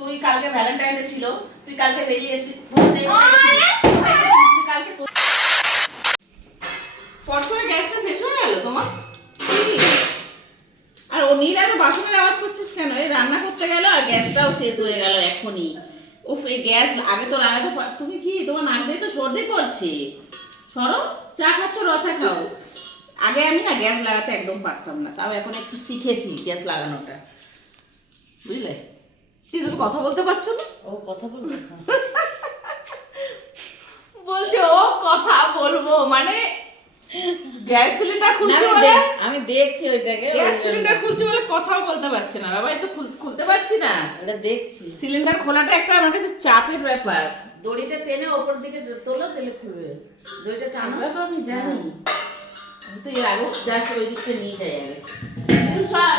তুই কালকে Valentine day ছিল তুই কালকে বেরিয়ে গেছিস ঘুরতে তুই কালকে পট করে গ্যাসটা শেষ হয়ে গেল তোমার? আর ও নীল এত বাসনের আওয়াজ করছিস কেন? এই রান্না করতে গেল আর গ্যাসটাও শেষ হয়ে গেল এখনই। উফ এই গ্যাস আগে তো লাগাতে পার- তুমি কি তোমার নাক দিয়ে তো সর্দি পড়ছে? সরো চা খাচ্ছ রচা খাও। আগে আমি না গ্যাস লাগাতে একদম পারতাম না তাও এখন একটু শিখেছি গ্যাস লাগানোটা। বুঝলে? কি তুমি কথা বলতে পারছ না? ও কথা বলবে বলছে ও কথা বলব। মানে গ্যাস সিলিন্ডার খুলছে বলে? আমি দেখছি ওইটাকে গ্যাস সিলিন্ডার খুলছে বলে কথাও বলতে পারছে না বাবা এই খুলতে পারছি না। ওটা দেখছি। সিলিন্ডার খোলাটা একটা আমার কাছে চাপের ব্যাপার। দড়িটা টেনে ওপর দিকে তোলো দিলে খুলবে। দড়িটা টানো। তো আমি জানি। আমি তো এর আগে জাস্ট ওই দিকটা নিয়ে যাই আগে। তুই সর।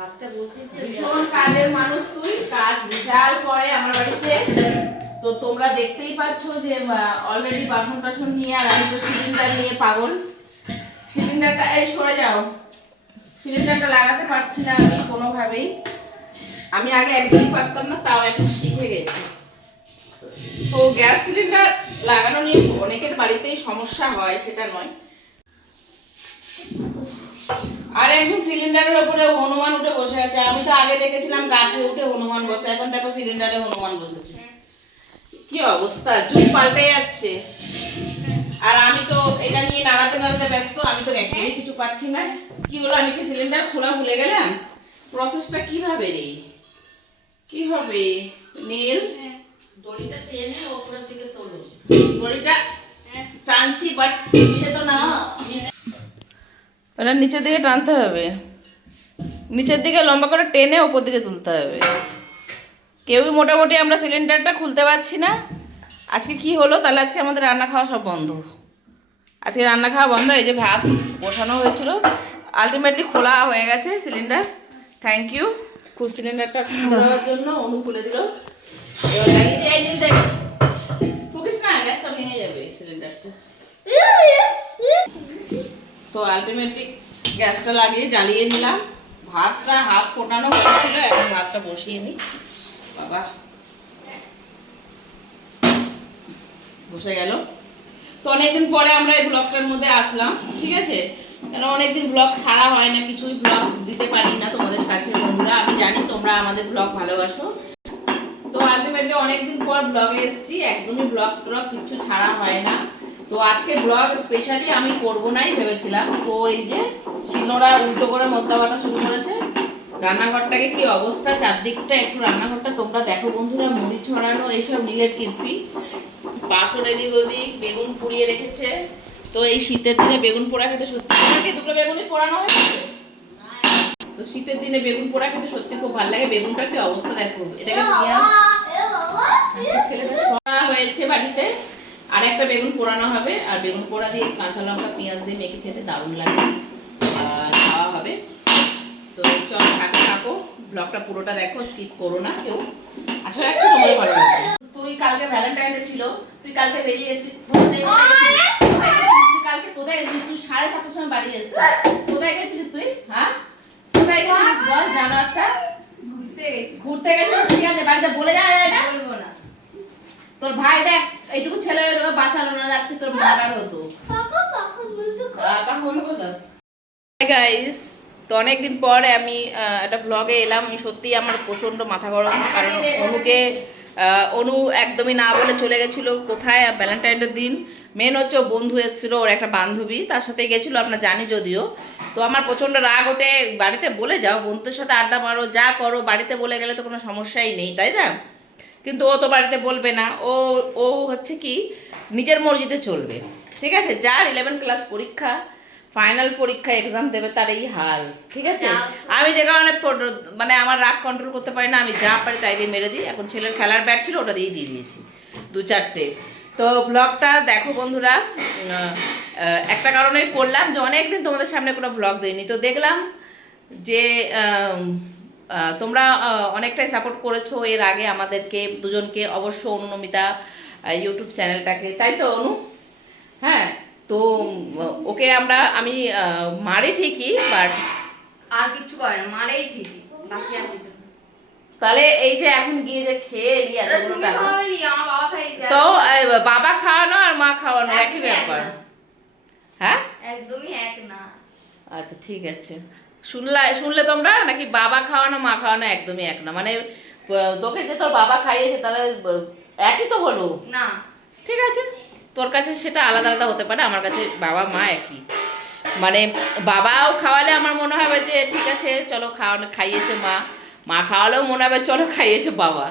ভীষণ কাজের মানুষ তুই, কাজ বিশাল করে আমার বাড়িতে। তো তোমরা দেখতেই পাচ্ছ যে অলরেডি বাসন টাসন নিয়ে আর আমি তো সিলিন্ডার নিয়ে পাগল। সিলিন্ডারটা, এই সরে যাও। সিলিন্ডারটা লাগাতে পারছি না আমি কোনোভাবেই। আমি আগে একদমই পারতাম না, তাও এখন শিখে গেছি। তো গ্যাস সিলিন্ডার লাগানো নিয়ে অনেকের বাড়িতেই সমস্যা হয়, সেটা নয়। আর একজন সিলিন্ডারের উপরে হনুমান উঠে বসে আছে। আমি তো আগে দেখেছিলাম গাছে উঠে হনুমান বসে এখন দেখো সিলিন্ডারে হনুমান বসেছে। কি অবস্থা? যুগ পাল্টে যাচ্ছে। আর আমি তো এটা নিয়ে নাড়াতে নাড়াতে ব্যস্ত আমি তো একদমই কিছু পাচ্ছি না। কি হলো? আমি কি সিলিন্ডার খোলা ভুলে গেলাম? প্রসেসটা কীভাবে রে? কি হবে নীল? দড়িটা টেনে ওপরের দিকে তোলো। দড়িটা টানছি বাট সে তো না। ওটা নিচের দিকে টানতে হবে। নিচের দিকে লম্বা করে টেনে ওপর দিকে তুলতে হবে। কেউই মোটামুটি আমরা সিলিন্ডারটা খুলতে পারছি না। আজকে কি হলো? তাহলে আজকে আমাদের রান্না খাওয়া সব বন্ধ। আজকে রান্না খাওয়া বন্ধ, এই যে ভাত বসানো হয়েছিল। আলটিমেটলি খোলা হয়ে গেছে সিলিন্ডার। থ্যাংক ইউ খুব সিলিন্ডারটা দেওয়ার জন্য অনু খুলে দিল। এবার ঠুকিস না, গ্যাসটা ভেঙে যাবে সিলিন্ডারটা। তো আলটিমেটলি গ্যাসটা লাগিয়ে জ্বালিয়ে নিলাম। ভাতটা হাফ ফোটানো হয়েছিল, এখন ভাতটা বসিয়ে নিই। বাবা। বসে গেল। তো অনেকদিন পরে আমরা এই ব্লগটার মধ্যে আসলাম, ঠিক আছে? কেন অনেকদিন ব্লগ ছাড়া হয় না, কিছুই ব্লগ দিতে পারি না তোমাদের কাছে, বন্ধুরা। আমি জানি তোমরা আমাদের ব্লগ ভালোবাসো। তো আলটিমেটলি অনেকদিন পর ব্লগে এসেছি, একদমই ব্লগ ট্লগ কিছু ছাড়া হয় না। তো আজকে ব্লগ স্পেশালি আমি করব নাই ভেবেছিলাম। তো এই যে শিলনোড়া উল্টো করে মশলা বাটা শুরু করেছে। রান্নাঘরটাকে কি অবস্থা? চারদিকটা একটু রান্নাঘরটা তোমরা দেখো বন্ধুরা মুড়ি ছড়ানো এইসব নীলের কীর্তি। বাসন এদিক ওদিক বেগুন পুড়িয়ে রেখেছে। তো এই শীতের দিনে বেগুন পোড়া খেতে সত্যি কি দুটো বেগুনই পোড়ানো হয়েছে তো শীতের দিনে বেগুন পোড়া খেতে সত্যি খুব ভালো লাগে। বেগুনটার কি অবস্থা দেখো? এটাকে পেঁয়াজ ছেলেটা সরা হয়েছে বাড়িতে। একটা বেগুন পোড়ানো হবে আর বেগুন পোড়া দিয়ে কাঁচা লঙ্কা পেঁয়াজ দিয়ে মেখে খেতে দারুণ লাগে। আর খাওয়া হবে। তো চল সাথে থাকো ব্লগটা পুরোটা দেখো স্কিপ করো না কেউ। আশা রাখছি তোমাদের ভালো লাগবে। তুই কালকে ভ্যালেন্টাইন ডে ছিল তুই কালকে বেরিয়ে গেছিস। তুই কালকে কোথায় গেছিস তুই সাড়ে সাতটার সময় বাড়ি এসেছিস। কোথায় গেছিস তুই? হ্যাঁ? কোথায় গেছিস বল জানোয়ারটা ঘুরতে গেছি। ঘুরতে গেছিস ঠিক আছে বাড়িতে বলে যাওয়া যায় না বলব না। তোর ভাই দেখ এইটুকু ছেলে হয়ে তোকে বাঁচালো না আজকে তোর মার্ডার হতো। গাইস তো। অনেকদিন পরে আমি একটা ব্লগে এলাম। আমি সত্যিই আমার প্রচণ্ড মাথা গরম কারণ অনুকে অনু একদমই না বলে চলে গেছিল। কোথায়? ভ্যালেন্টাইনের দিন। মেন হচ্ছে ও বন্ধু এসেছিল ওর একটা বান্ধবী তার সাথে গেছিল আপনার জানি যদিও। তো আমার প্রচণ্ড রাগ ওঠে বাড়িতে বলে যাও বন্ধুর সাথে আড্ডা মারো যা করো বাড়িতে বলে গেলে তো কোনো সমস্যাই নেই তাই না? কিন্তু ও তো বাড়িতে বলবে না। ও ও হচ্ছে কি নিজের মর্জিতে চলবে। ঠিক আছে? যার ইলেভেন ক্লাস পরীক্ষা ফাইনাল পরীক্ষা এক্সাম দেবে তার এই হাল। ঠিক আছে? আমি যে কারণে মানে আমার রাগ কন্ট্রোল করতে পারি না আমি যা পারি তাই দিয়ে মেরে দিই। এখন ছেলের খেলার ব্যাট ছিল ওটা দিয়ে দিয়ে দিয়েছি। দু চারটে। তো ব্লগটা দেখো বন্ধুরা একটা কারণেই করলাম যে অনেকদিন তোমাদের সামনে কোনো ব্লগ দিইনি। তো দেখলাম যে তোমরা অনেকটাই সাপোর্ট করেছ এর আগে আমাদেরকে দুজনকে অবশ্য অনুনমিতা ইউটিউব চ্যানেলটাকে তাই তো অনু? হ্যাঁ তো ওকে আমরা আমি মারি ঠিকই বাট আর কিছু করে না মারেই ঠিকই বাকি আর কিছু তাহলে এই যে এখন গিয়ে যে খেয়ে এলি এতগুলো টাকা। তো বাবা খাওয়ানো আর মা খাওয়ানো একই ব্যাপার। হ্যাঁ? একদমই এক না। আচ্ছা ঠিক আছে। শুনলা শুনলে তোমরা? নাকি বাবা খাওয়ানো মা খাওয়ানো একদমই এক না? মানে তোকে যে তোর বাবা খাইয়েছে তাহলে একই তো হলো? না। ঠিক আছে। তোর কাছে সেটা আলাদা আলাদা হতে পারে আমার কাছে বাবা মা একই। মানে বাবাও খাওয়ালে আমার মনে হবে যে ঠিক আছে চলো খাওয়ানো খাইয়েছে মা। মা খাওয়ালেও মনে হবে চলো খাইয়েছে বাবা।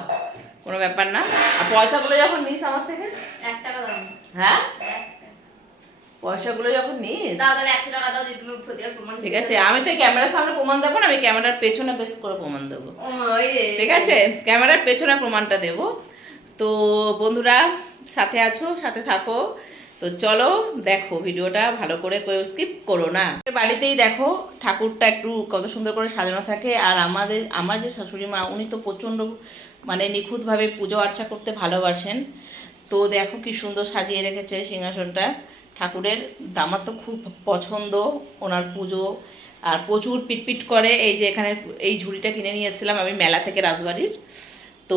কোনো ব্যাপার না। আর পয়সাগুলো যখন নিস আমার থেকে? এক টাকা না। হ্যাঁ। পয়সাগুলো যখন নিস দাও তাহলে একশো টাকা দাও দিয়ে তুমি ফতিয়ার প্রমাণ ঠিক আছে আমি তো ক্যামেরার সামনে প্রমাণ দেবো না আমি ক্যামেরার পেছনে বেশ করে প্রমাণ দেবো। ওই ঠিক আছে ক্যামেরার পেছনে প্রমাণটা দেব। তো বন্ধুরা সাথে আছো সাথে থাকো। তো চলো দেখো ভিডিওটা ভালো করে কেউ স্কিপ করো না। বাড়িতেই দেখো ঠাকুরটা একটু কত সুন্দর করে সাজানো থাকে আর আমাদের আমার যে শাশুড়ি মা উনি তো প্রচণ্ড মানে নিখুঁতভাবে পুজো আর্চা করতে ভালোবাসেন। তো দেখো কি সুন্দর সাজিয়ে রেখেছে সিংহাসনটা। ঠাকুরের আমার তো খুব পছন্দ, ওনার পুজো, আর প্রচুর পিটপিট করে। এই যে এখানে এই ঝুড়িটা কিনে নিয়ে এসেছিলাম আমি মেলা থেকে রাজবাড়ির। তো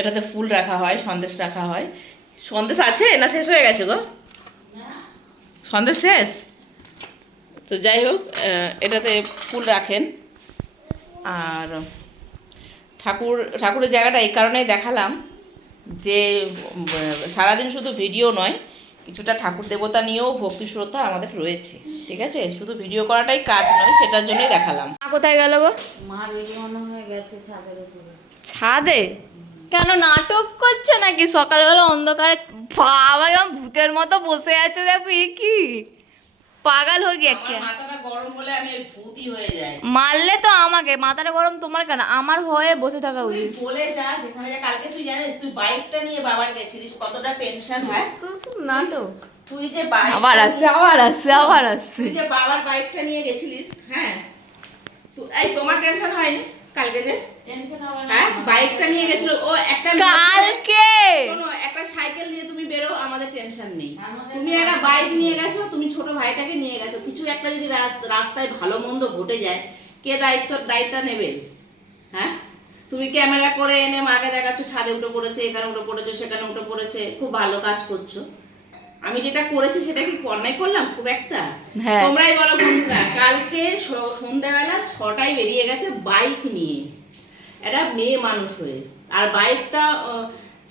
এটাতে ফুল রাখা হয়, সন্দেশ রাখা হয়। সন্দেশ আছে না শেষ হয়ে গেছে গো? সন্দেশ শেষ? তো যাই হোক এটাতে ফুল রাখেন। আর ঠাকুর, ঠাকুরের জায়গাটা এই কারণেই দেখালাম যে সারাদিন শুধু ভিডিও নয় কিছুটা ঠাকুর দেবতা নিয়েও ভক্তি শ্রদ্ধা আমাদের রয়েছে ঠিক আছে? শুধু ভিডিও করাটাই কাজ নয় সেটার জন্যই দেখালাম। মা কোথায় গেল গো? মা মনে হয়ে গেছে ছাদের উপরে। ছাদে? কেন নাটক করছে নাকি? সকালবেলা অন্ধকারে বাবা যেমন ভূতের মতো বসে আছে দেখো এ কি? পাগল হয়ে গিয়ে আমার মাথাটা গরম হলে আমি ভূতই হয়ে যাই। মারলে তো আমাকে মাথাটা গরম তোমার কেন? আমার হয়ে বসে থাকা উচিত। বলে যা যেখানে যা কালকে তুই জানিস তুই বাইকটা নিয়ে বাবার গেছিলিস কতটা টেনশন হয়? নাটক। তুই যে বাইক আবার আসছে আবার আসছে আবার আসছে। তুই যে বাবার বাইকটা নিয়ে গেছিলিস হ্যাঁ? তুই এই তোমার টেনশন হয়নি কালকে যে? টেনশন না। হ্যাঁ বাইকটা নিয়ে গেছিল ও একটা কালকে শোনো একটা সাইকেল নিয়ে তুমি বেরো আমাদের টেনশন নেই। তুমি একটা বাইক নিয়ে গেছো তুমি ছোট ভাইটাকে নিয়ে গেছো। কিছু একটা যদি রাস্তায় ভালো মন্দ ঘটে যায় কে দায়িত্ব দায়িত্বটা নেবেন হ্যাঁ? তুমি ক্যামেরা করে এনে মাকে দেখাচ্ছ ছাদে উঠে পড়েছে এখানে উঠে পড়েছে সেখানে উঠে পড়েছে খুব ভালো কাজ করছ। আমি যেটা করেছি সেটা কি করনাই করলাম? খুব একটা? হ্যাঁ। তোমরাই বলো বন্ধুরা কালকে সন্ধ্যাবেলা ছটায় বেরিয়ে গেছে বাইক নিয়ে। একটা মেয়ে মানুষ হয়ে। আর বাইকটা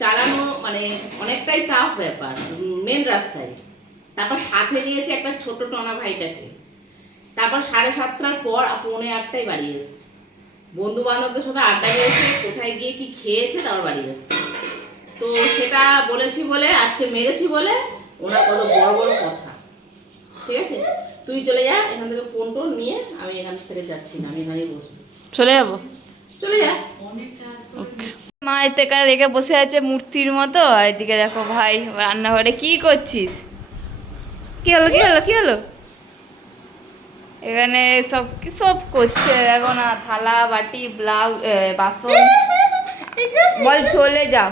চালানো মানে অনেকটাই টাফ ব্যাপার মেন রাস্তায়। তারপর সাথে নিয়েছে একটা ছোট টনা ভাইটাকে। তারপর সাড়ে সাতটার পর পৌনে আটটায় বাড়ি এসছে। বন্ধু বান্ধবদের সাথে আড্ডা দিয়েছে কোথায় গিয়ে কি খেয়েছে তারপর বাড়ি এসছে। তো সেটা বলেছি বলে আজকে মেরেছি বলে ওনার কত বড় বড় কথা। ঠিক আছে? তুই চলে যা এখান থেকে ফোন টোন নিয়ে আমি এখান থেকে যাচ্ছি না আমি এখানেই বসবো। চলে যাব? চলে যা। অনেক মা এতে এখানে রেখে বসে আছে মূর্তির মতো আর এদিকে দেখো ভাই রান্নাঘরে কি করছিস? কি হলো কি হলো কি হলো? এখানে সব কি সব করছে দেখো না থালা বাটি ব্লাউজ বাসন। বল চলে যা।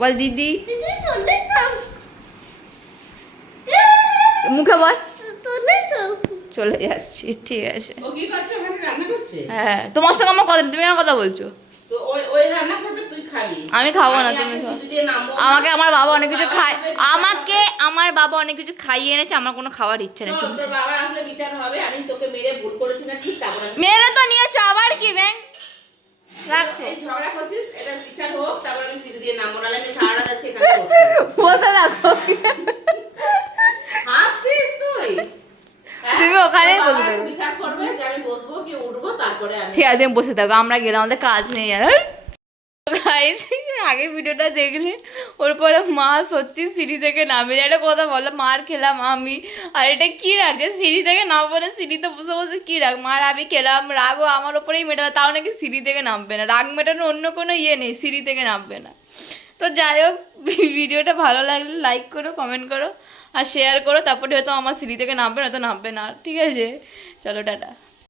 বল দিদি। মুখে বল। চলে যাচ্ছি ঠিক আছে। হ্যাঁ তোমার সঙ্গে আমার কথা তুমি কেন কথা বলছো। তো ওই ওই রান্না তুই খাবি। আমি খাব না, তুমি। আমাকে আমার বাবা অনেক কিছু খায় আমাকে আমার বাবা অনেক কিছু খাইয়ে এনেছে আমার কোনো খাওয়ার ইচ্ছা নেই। তোর বাবা আসলে বিচার হবে আমি তোকে মেরে ভুল করেছি না ঠিক তারপর মেরে তো নিয়েছো আবার কি ব্যাং? ঝগড়া করছিস এটা বিচার হোক তারপর আমি সিঁড়ি দিয়ে নামবো নাহলে আমি সারা রাত আজকে বসে রাখো হাসছিস তুই হ্যাঁ? তুমি ওখানেই তোর বাবা বসে থাকো। বিচার করবে যে আমি বসবো কি উঠবো আছে তুমি বসে থাকো, আমরা গেলাম আমাদের কাজ নেই আর। আগের ভিডিওটা দেখলে, ওর পরে মা সত্যি সিঁড়ি থেকে নামে একটা কথা বলো, মার খেলাম আমি। আর এটা কি রাখছে সিঁড়ি থেকে নামবো সিঁড়িতে বসে বসে কি রাখ মার আমি খেলাম রাগও আমার ওপরেই মেটাবে তাও নাকি সিঁড়ি থেকে নামবে না। রাগ মেটানোর অন্য কোনো ইয়ে নেই, সিঁড়ি থেকে নামবে না। তো যাই হোক, ভিডিওটা ভালো লাগলে লাইক করো কমেন্ট করো, আর শেয়ার করো, তারপরে হয়তো আমার সিঁড়ি থেকে নামবে না তো নামবে না। ঠিক আছে? চলো, টাটা।